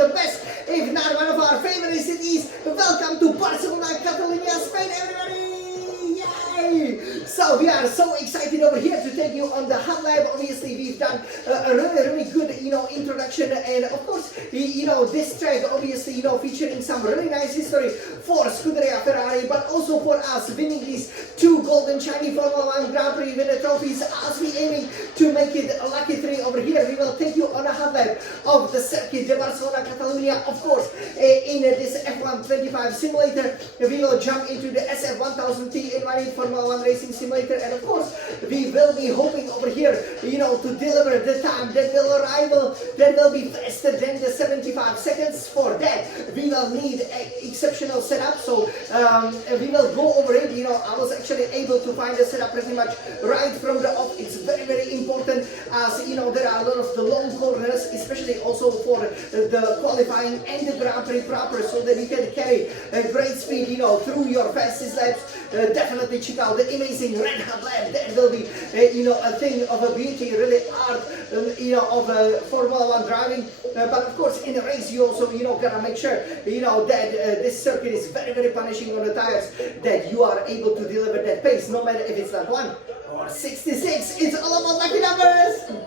the best, if not one of our favorite cities. Welcome to Barcelona, Catalonia, Spain, everybody! Yay! So we are so excited over here to take you on the hot lap. Obviously, we've done a really good, introduction, and of course, this track, obviously, featuring some really nice history for Scuderia Ferrari, but also for us winning these 2 golden shiny Formula 1 Grand Prix winner trophies. As we aiming to make it a lucky 3 over here, we will take you on a hot lap of the circuit de Barcelona, Catalonia. Of course, in this F1 25 simulator, we will jump into the SF1000T invited Formula 1 racing simulator, and of course, we will be hoping over here, to deliver the time that will be faster than the 75 seconds. For that, we will need an exceptional setup. So we will go over it. I was actually able to find the setup pretty much right from the off. It's very, very important, as there are a lot of the long corners, especially also for the qualifying and the Grand Prix proper, so that you can carry a great speed, through your fastest laps. Definitely check out the amazing red hot lap. That will be, a thing of a beauty, really art, of Formula 1 driving. But of course, in the race, you also, gotta make sure, that this circuit is very, very punishing on the tires, that you are able to deliver that pace, no matter if it's not 1 or 66. It's all about lucky numbers.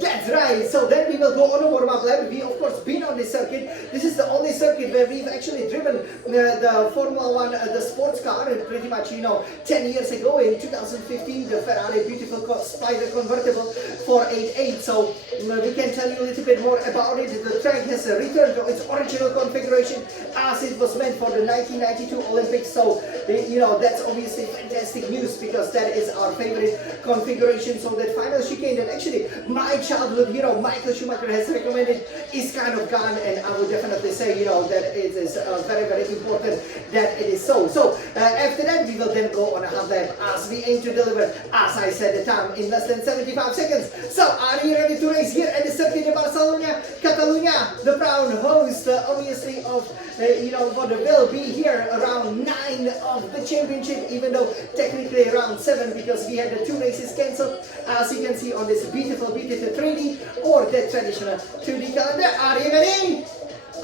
That's right. So then we will go on a warm-up lap. We of course been on this circuit. This is the only circuit where we've actually driven the Formula 1, the sports car, pretty much 10 years ago in 2015, the Ferrari beautiful Spider convertible 488. So we can tell you a little bit more about it. The track has returned to its original configuration as it was meant for the 1992 Olympics. So that's obviously fantastic news, because that is our favorite configuration. So that final chicane that actually my childhood hero Michael Schumacher has recommended is kind of gone, and I would definitely say that it is very, very important that it is so. So after that, we will then go on a hot lap as we aim to deliver, as I said, the time in less than 75 seconds. So are you ready to race here at the Circuit de Barcelona, Catalonia, the proud host, obviously, of what will be here around 9 of the championship, even though technically around 7, because we had the 2 races cancelled, as you can see on this beautiful 3D or the traditional 2D calendar. Are you ready?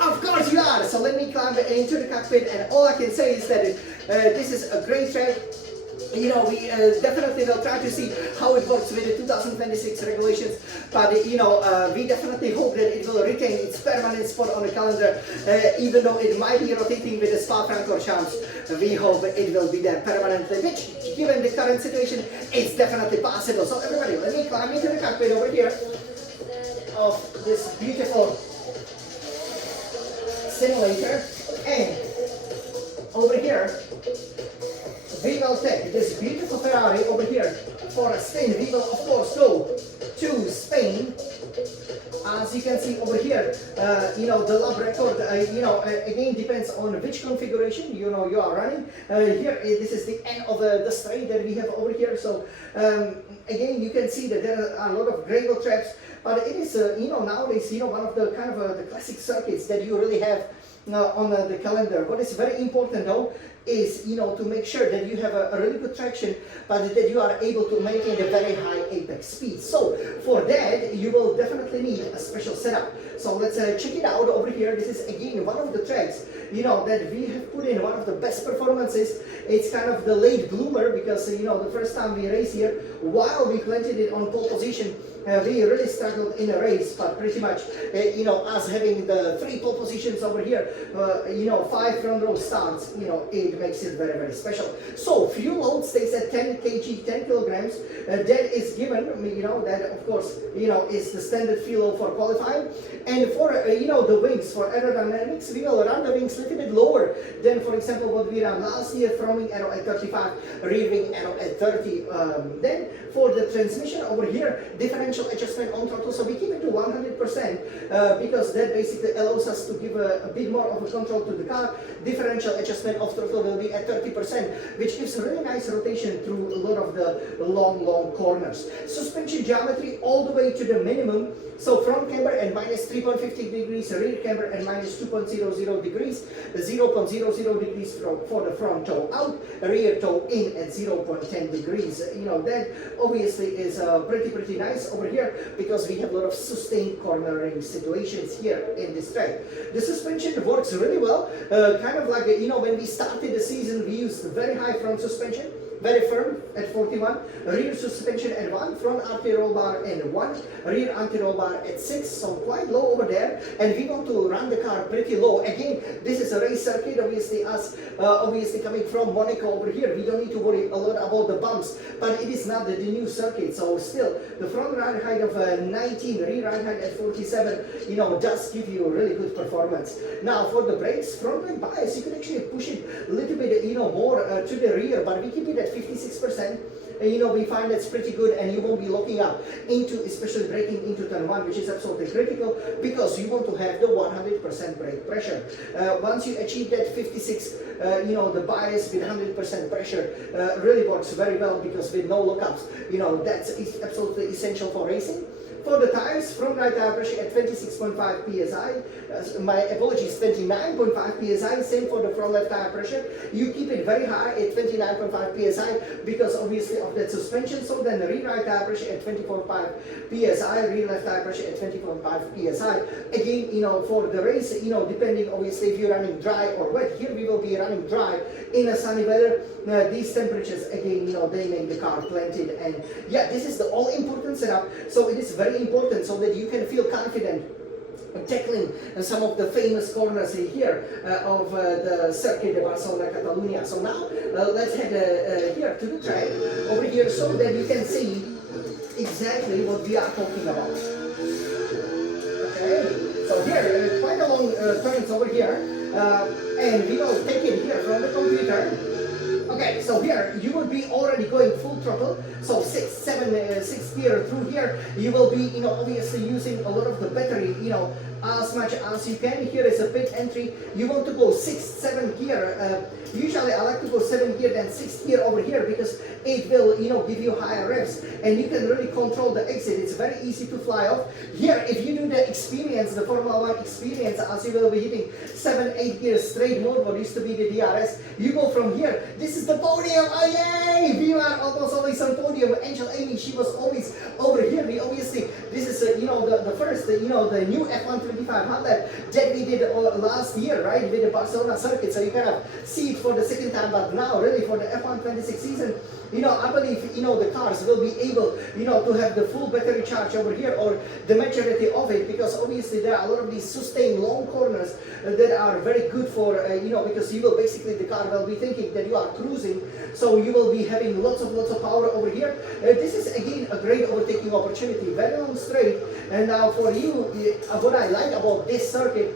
Of course you are. So let me climb into the cockpit, and all I can say is that this is a great track. We definitely will try to see how it works with the 2026 regulations, but we definitely hope that it will retain its permanent spot on the calendar, even though it might be rotating with the Spa-Francorchamps. We hope it will be there permanently, which, given the current situation, it's definitely possible. So everybody, let me climb into the cockpit over here of this beautiful simulator, and over here we will take this beautiful Ferrari over here for a spin. We will of course go to Spain. As you can see over here, the lap record, again depends on which configuration you are running. Here, this is the end of the straight that we have over here. So again, you can see that there are a lot of gravel tracks, but it is, nowadays, one of the kind of the classic circuits that you really have on the calendar. What is very important though is to make sure that you have a really good traction, but that you are able to maintain a very high apex speed. So for that, you will definitely need a special setup. So let's check it out over here. This is again one of the tracks that we have put in one of the best performances. It's kind of the late bloomer, because the first time we race here, while we planted it on pole position, we really struggled in a race, but pretty much, us having the 3 pole positions over here, 5 front row starts, it makes it very, very special. So fuel load stays at 10 kg, 10 kilograms. That is given, that of course, is the standard fuel load for qualifying. And for, the wings, for aerodynamics, we will run the wings a little bit lower than, for example, what we ran last year, front wing arrow at 35, rear wing arrow at 30. Then for the transmission over here, differential adjustment on throttle, so we keep it to 100%, because that basically allows us to give a bit more of a control to the car. Differential adjustment of throttle will be at 30%, which gives really nice rotation through a lot of the long corners. Suspension geometry all the way to the minimum So front camber at minus 3.50 degrees, rear camber at minus 2.00 degrees, 0.00 degrees for the front toe out, rear toe in at 0.10 degrees. That obviously is pretty nice over here because we have a lot of sustained cornering situations here in this track. The suspension works really well, kind of like, when we started the season, we used very high front suspension, very firm at 41, rear suspension at 1, front anti-roll bar at 1, rear anti-roll bar at 6, so quite low over there, and we want to run the car pretty low. Again, this is a race circuit, obviously obviously coming from Monaco over here, we don't need to worry a lot about the bumps, but it is not the new circuit, so still, the front ride height of 19, rear ride height at 47, does give you a really good performance. Now, for the brakes, front brake bias, you can actually push it a little bit, more to the rear, but we keep it at 56%. We find that's pretty good, and you won't be locking up into, especially braking into turn 1, which is absolutely critical because you want to have the 100% brake pressure. Once you achieve that 56, the bias with 100% pressure really works very well because with no lockups, that's absolutely essential for racing. For the tires, front right tire pressure at 26.5 psi, my apologies, 29.5 psi, same for the front left tire pressure. You keep it very high at 29.5 psi because obviously of that suspension, so then the rear right tire pressure at 24.5 psi, rear left tire pressure at 20.5 psi. Again, for the race, depending obviously if you're running dry or wet, here we will be running dry in a sunny weather. These temperatures, again, they make the car planted, and yeah, this is the all-important setup, so it is very important so that you can feel confident tackling some of the famous corners here of the Circuit de Barcelona, Catalonia. So now let's head here to the track over here so that you can see exactly what we are talking about. Okay, so here quite a long turns over here, and we will take it here from the computer. Okay, so here you will be already going full throttle, so 6 gear through here. You will be, obviously using a lot of the battery, as much as you can. Here is a pit entry. You want to go 6, 7 gear. Usually I like to go 7 gear than 6 gear over here because it will, give you higher revs and you can really control the exit. It's very easy to fly off. Here, if you do the experience, the Formula 1 experience, as you will be hitting 7, 8 gears straight mode, what used to be the DRS, you go from here. This is the podium. Oh yay! We are almost always on podium. Angel Amy, she was always over here. We obviously, this is the first, the new F125 hot lap that we did last year, right, with the Barcelona circuit. So you kind of see it for the second time, but now really for the F126 season, I believe, the cars will be able, to have the full battery charge over here or the majority of it, because obviously there are a lot of these sustained long corners that are very good for, because you will basically, the car will be thinking that you are cruising, so you will be having lots of power over here. This is again a great overtaking opportunity, very long straight. And now for you, what I like about this circuit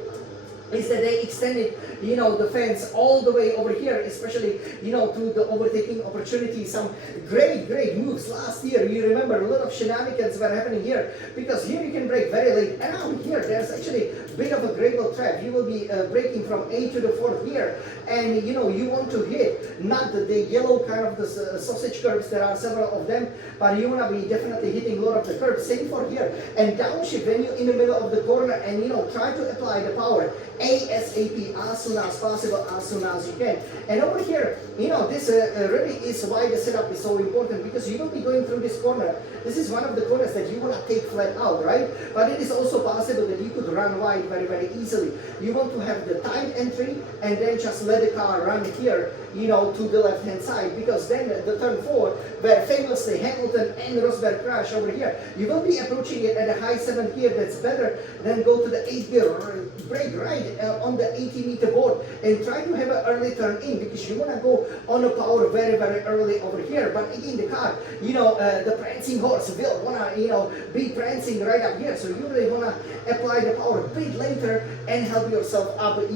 is that they extended, the fence all the way over here, especially, to the overtaking opportunity. Some great moves last year. You remember a lot of shenanigans were happening here, because here you can brake very late. And now here, there's actually a bit of a gravel trap. You will be braking from 8 to the 4th gear, and you want to hit not the yellow kind of the sausage curbs. There are several of them, but you want to be definitely hitting a lot of the curbs. Same for here. And downshift when you're in the middle of the corner, and try to apply the power ASAP, as soon as possible, as soon as you can. And over here, this really is why the setup is so important, because you will be going through this corner. This is one of the corners that you want to take flat out, right? But it is also possible that you could run wide very easily. You want to have the tight entry and then just let the car run here, to the left hand side, because then the turn 4, where famously Hamilton and Rosberg crash over here, you will be approaching it at a high 7th gear. That's better than go to the 8th gear, brake right on the 80-meter board and try to have an early turn in, because you want to go on a power very early over here. But again, the car, the prancing horse will want to, be prancing right up here. So you really want to apply the power a bit later and help yourself up, with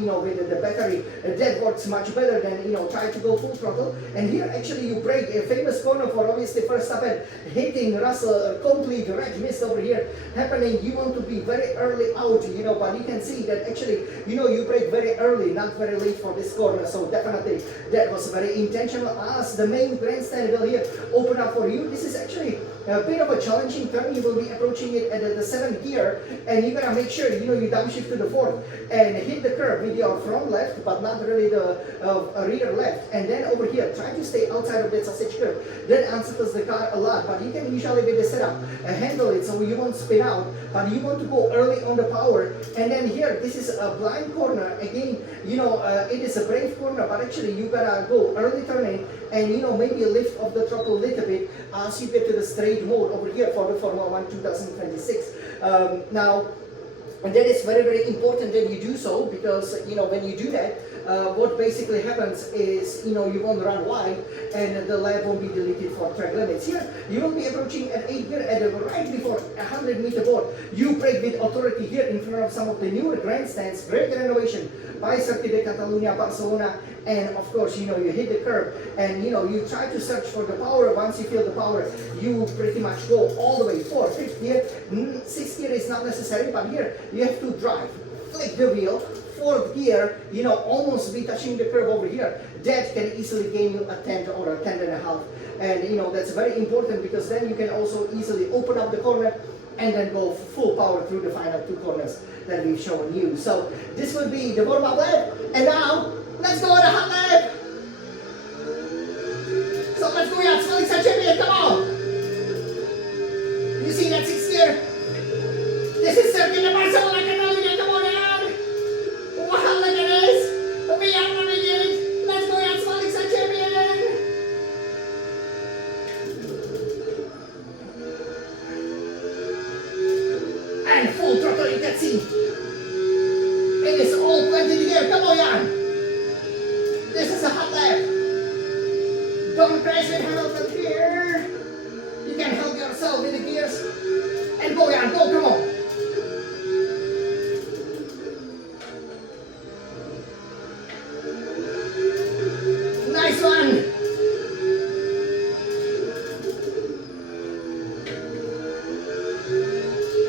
the battery. That works much better than, try try to go full throttle, and here actually you break a famous corner for obviously Verstappen hitting Russell, a complete red mist over here happening. You want to be very early out, but you can see that actually, you break very early, not very late for this corner. So definitely that was very intentional as the main grandstand will here open up for you. This is actually a bit of a challenging turn. You will be approaching it at the 7th gear, and you gotta make sure you downshift to the 4th and hit the curb with your front left, but not really the rear left. And then over here, try to stay outside of that sausage curve. That unsettles the car a lot, but you can usually with the setup handle it so you won't spin out. But you want to go early on the power. And then here, this is a blind corner. Again, it is a brave corner, but actually you gotta go early turning and maybe lift off the throttle a little bit as you get to the straight mode over here for the Formula 1 2026. Now, and that is very, very important that you do so, because when you do that, what basically happens is you won't run wide and the lap won't be deleted for track limits. Here you will be approaching at 8 gear at right before 100-meter board. You brake with authority here in front of some of the newer grandstands. Great renovation by Circuit de Catalunya, Barcelona, and of course you hit the curb and you try to search for the power. Once you feel the power, you pretty much go all the way. 4th, 5th gear, 6th gear is not necessary, but here you have to drive, flick the wheel. 4th gear, almost be touching the curb over here. That can easily gain you a 10 or a 10.5, and that's very important, because then you can also easily open up the corner and then go full power through the final 2 corners that we've shown you. So this will be the warm-up lap, and now let's go on a hot lap. So let's go, yeah, Felix Champion, come on. You see that 6th gear? This is Circuit de Barcelona, Catalunya, come on, yeah. Wow, look at this. We are running it. Let's go, yeah, Felix Champion. And full throttle, you can see. It is all planted here. Come on, Jan. This is a hot lap. Don't crash with Hamilton here. You can help yourself with the gears. And go, Jan. Go, come on. Nice one.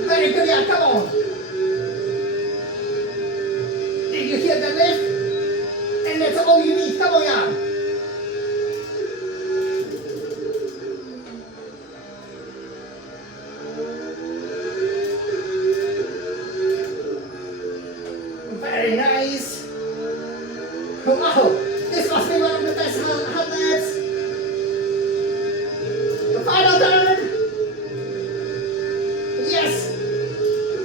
Very good, Jan. Come on. Did you hear the lift? And that's all you need. Come on, Jan. Very nice. Wow, this must be one of the best hot laps. The final turn. Yes,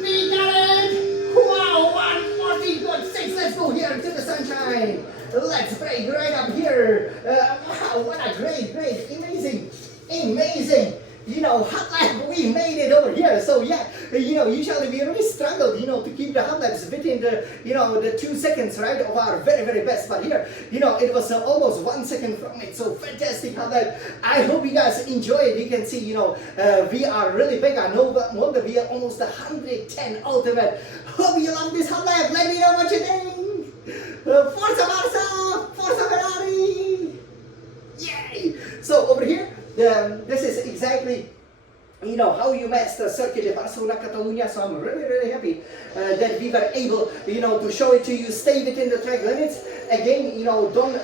we got it. Wow, 114.6. Let's go here to the sunshine. Let's brake right up here. Wow, what a great, amazing. Hot lap, we made it over here. So yeah, usually we really struggled, to keep the hot laps within the 2 seconds, right, of our very, very best. But here, it was almost 1 second from it. So fantastic hot lap. I hope you guys enjoy it. You can see, we are really big. I know that we are almost 110 ultimate. Hope you love this hot lap. Let me know what you think. Forza Barca, Forza Ferrari. Yay! So over here, this is exactly how you master Circuit de Barcelona, Catalunya. So I'm really, really happy that we were able, to show it to you. Stay within the track limits. Again, don't.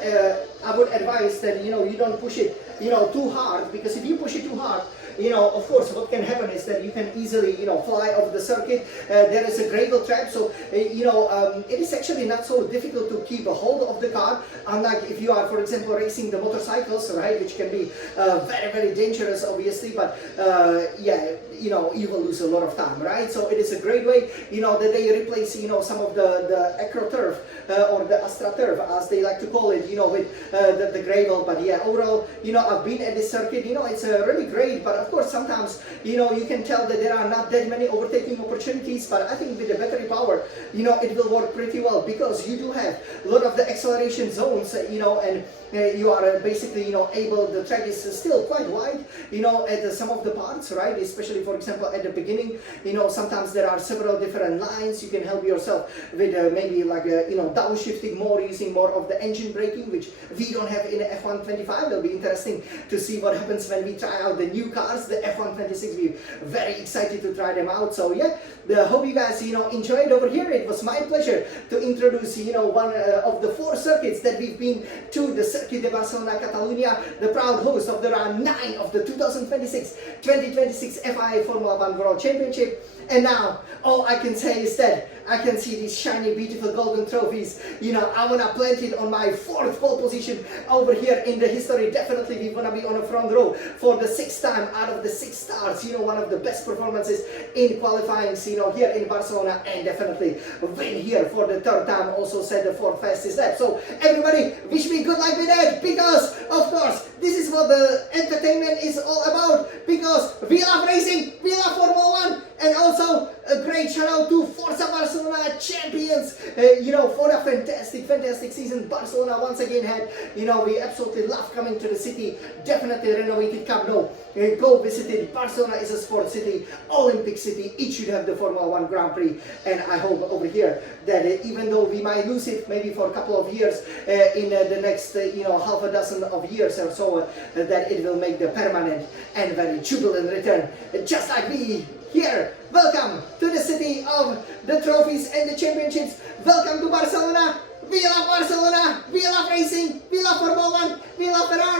I would advise that you don't push it, too hard, because if you push it too hard, of course, what can happen is that you can easily, fly off the circuit. There is a gravel trap, so it is actually not so difficult to keep a hold of the car, unlike if you are, for example, racing the motorcycles, right, which can be very, very dangerous, obviously, but yeah, you will lose a lot of time, right? So it is a great way, that they replace, some of the AcroTurf or the AstraTurf, as they like to call it, with the gravel. But yeah, overall, I've been at this circuit, it's really great, but of of course, sometimes, you can tell that there are not that many overtaking opportunities, but I think with the battery power, it will work pretty well, because you do have a lot of the acceleration zones, and you are basically, able, the track is still quite wide, at some of the parts, right? Especially, for example, at the beginning, sometimes there are several different lines. You can help yourself with maybe like, downshifting more, using more of the engine braking, which we don't have in the F125. It'll be interesting to see what happens when we try out the new cars, the F126. We're very excited to try them out. So yeah, hope you guys, enjoyed over here. It was my pleasure to introduce, one of the 4 circuits that we've been to, the Circuit de Barcelona Catalunya, the proud host of the round 9 of the 2026 FIA Formula 1 World Championship. And now, all I can say is that I can see these shiny, beautiful golden trophies. I want to plant it on my 4th pole position over here in the history. Definitely, we want to be on the front row for the 6th time out of the 6 stars. One of the best performances in qualifying, here in Barcelona. And definitely win here for the 3rd time. Also set the 4th fastest lap. So, everybody, wish me good luck with that. Because, of course, this is what the entertainment is all about. Because we love racing, we love Formula 1. And also a great shout out to Forza Barcelona champions, for a fantastic season Barcelona once again had. We absolutely love coming to the city. Definitely renovated Camp Nou. Go visit it. Barcelona is a sports city, Olympic city. It should have the Formula 1 Grand Prix. And I hope over here that even though we might lose it maybe for a couple of years, in the next, half a dozen of years or so, that it will make the permanent and very jubilant return, just like we here. Welcome to the city of the trophies and the championships. Welcome to Barcelona. We love Barcelona. We love racing. We love Formula 1. We love Ferrari.